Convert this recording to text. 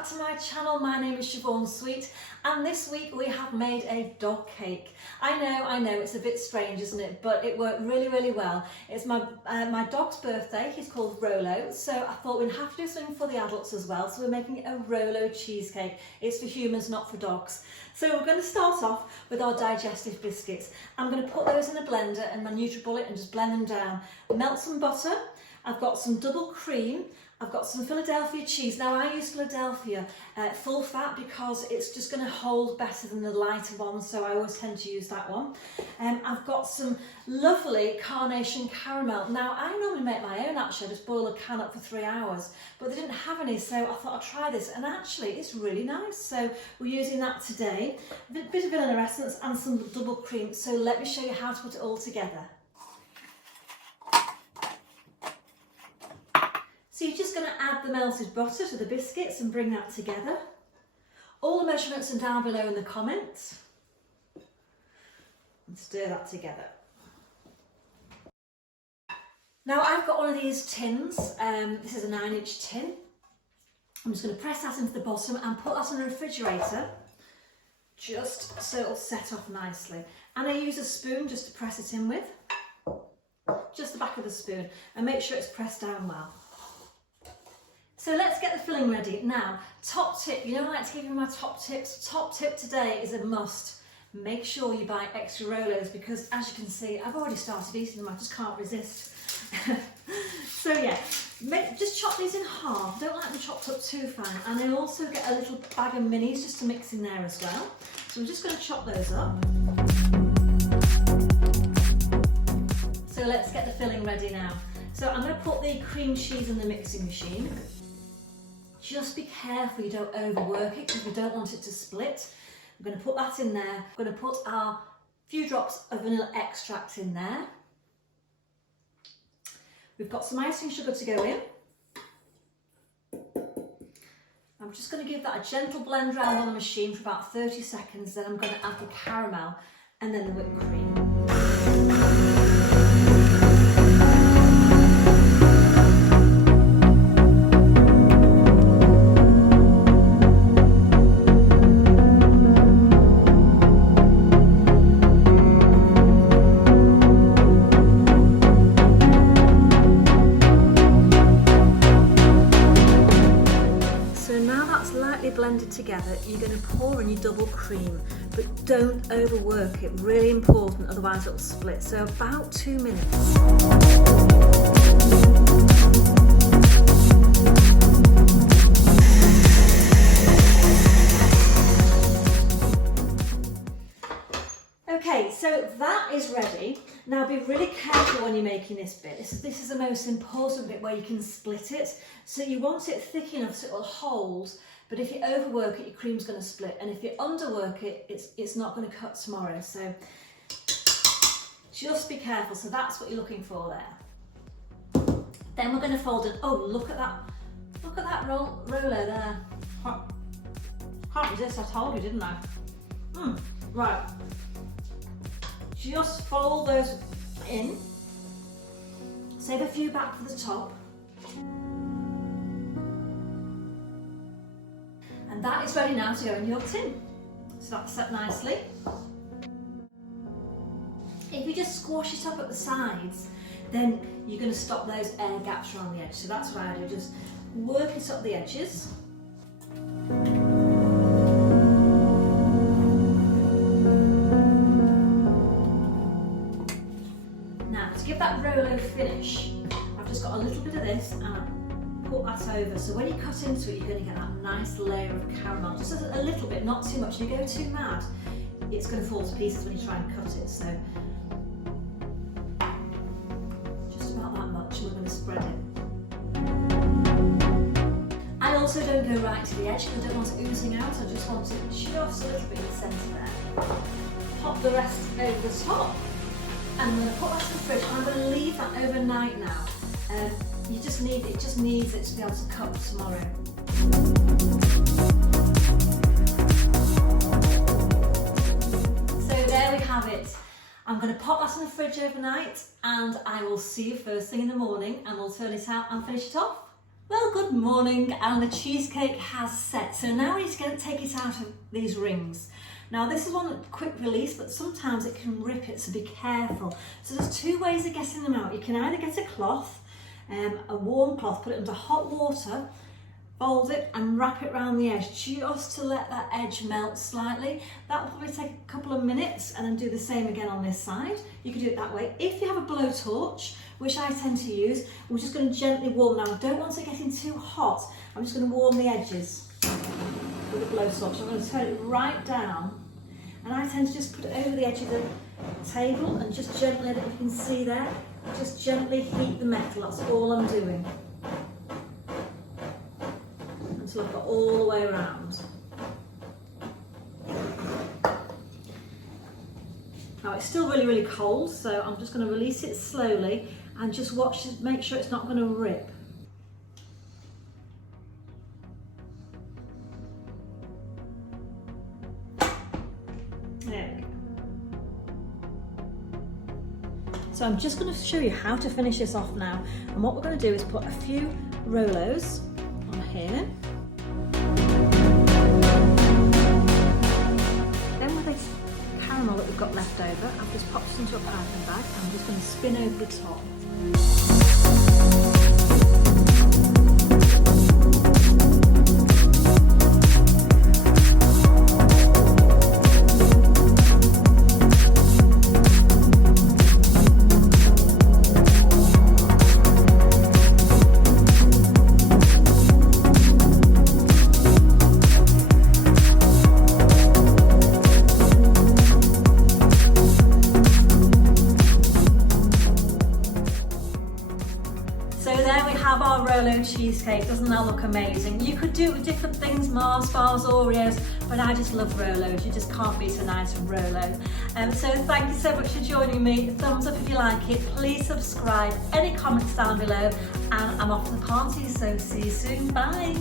back to my channel. My name is Siobhan Sweet, and this week we have made a dog cake. I know, it's a bit strange, isn't it? But it worked really well. It's my dog's birthday. He's called Rolo, so I thought we'd have to do something for the adults as well. So we're making a Rolo cheesecake. It's for humans, not for dogs. So we're going to start off with our digestive biscuits. I'm going to put those in a blender and my NutriBullet and just blend them down. Melt some butter. I've got some double cream. I've got some Philadelphia cheese. Now I use Philadelphia full fat because it's just going to hold better than the lighter one, so I always tend to use that one. I've got some lovely carnation caramel. Now I normally make my own actually, I just boil a can up for 3 hours, but they didn't have any, so I thought I'd try this, and actually it's really nice. So we're using that today. A bit of vanilla essence and some double cream. So let me show you how to put it all together. So you're just going to add the melted butter to the biscuits and bring that together. All the measurements are down below in the comments. And stir that together. Now I've got one of these tins. This is a 9-inch tin. I'm just going to press that into the bottom and put that in the refrigerator, just so it'll set off nicely. And I use a spoon just to press it in with. Just the back of the spoon, and make sure it's pressed down well. So let's get the filling ready. Now, top tip, you know I like to give you my top tips. Top tip today is a must. Make sure you buy extra Rolos because, as you can see, I've already started eating them, I just can't resist. So yeah, just chop these in half. Don't like them chopped up too fine. And I also get a little bag of minis just to mix in there as well. So we're just going to chop those up. So let's get the filling ready now. So I'm going to put the cream cheese in the mixing machine. Just be careful you don't overwork it because we don't want it to split. I'm going to put that in there. I'm going to put our few drops of vanilla extract in there. We've got some icing sugar to go in. I'm just going to give that a gentle blend round on the machine for about 30 seconds. Then I'm going to add the caramel and then the whipped cream. Blended together, you're going to pour in your double cream, but don't overwork it, really important, otherwise it'll split. So about 2 minutes. Okay, so that is ready. Now be really careful when you're making this bit. This is the most important bit where you can split it. So you want it thick enough so it will hold. But if you overwork it, your cream's going to split. And if you underwork it, it's not going to cut tomorrow. So just be careful. So that's what you're looking for there. Then we're going to fold it. Oh, look at that. Look at that Rolo there. Can't resist, I told you, didn't I? Right. Just fold those in. Save a few back for the top. And that is ready now to go in your tin. So that's set nicely. If you just squash it up at the sides, then you're going to stop those air gaps around the edge. So that's what I do, just work it up the edges. Now to give that Rolo finish, I've just got a little bit of this and put that over, so when you cut into it you're going to get that nice layer of caramel, just a little bit, not too much. If you go too mad, it's going to fall to pieces when you try and cut it, so just about that much, and we're going to spread it. I also don't go right to the edge because I don't want it oozing out, I just want it just a little bit in the centre there. Pop the rest over the top, and I'm going to put that in the fridge, and I'm going to leave that overnight now. It just needs it to be able to cut tomorrow. So there we have it. I'm going to pop that in the fridge overnight, and I will see you first thing in the morning, and we'll turn it out and finish it off. Well, good morning, and the cheesecake has set. So now we need to take it out of these rings. Now this is one quick release, but sometimes it can rip it, so be careful. So there's two ways of getting them out. You can either get a cloth, a warm cloth, put it into hot water, fold it and wrap it around the edge just to let that edge melt slightly. That will probably take a couple of minutes, and then do the same again on this side. You can do it that way. If you have a blowtorch, which I tend to use, we're just going to gently warm. Now I don't want it getting too hot. I'm just going to warm the edges with a blowtorch. I'm going to turn it right down, and I tend to just put it over the edge of the table and just gently, that you can see there, just gently heat the metal. That's all I'm doing. Until I've got all the way around. Now it's still really, really cold, so I'm just going to release it slowly and just watch it, make sure it's not going to rip. There we go. So I'm just going to show you how to finish this off now, and what we're going to do is put a few Rolos on here. Then with this caramel that we've got left over, I've just popped this into a piping bag, and I'm just going to spin over the top. So there we have our Rolo cheesecake. Doesn't that look amazing? You could do it with different things, Mars bars, Oreos, but I just love Rolos. You just can't beat a nice Rolo. So thank you so much for joining me. Thumbs up if you like it. Please subscribe. Any comments down below, and I'm off to the party, so see you soon. Bye.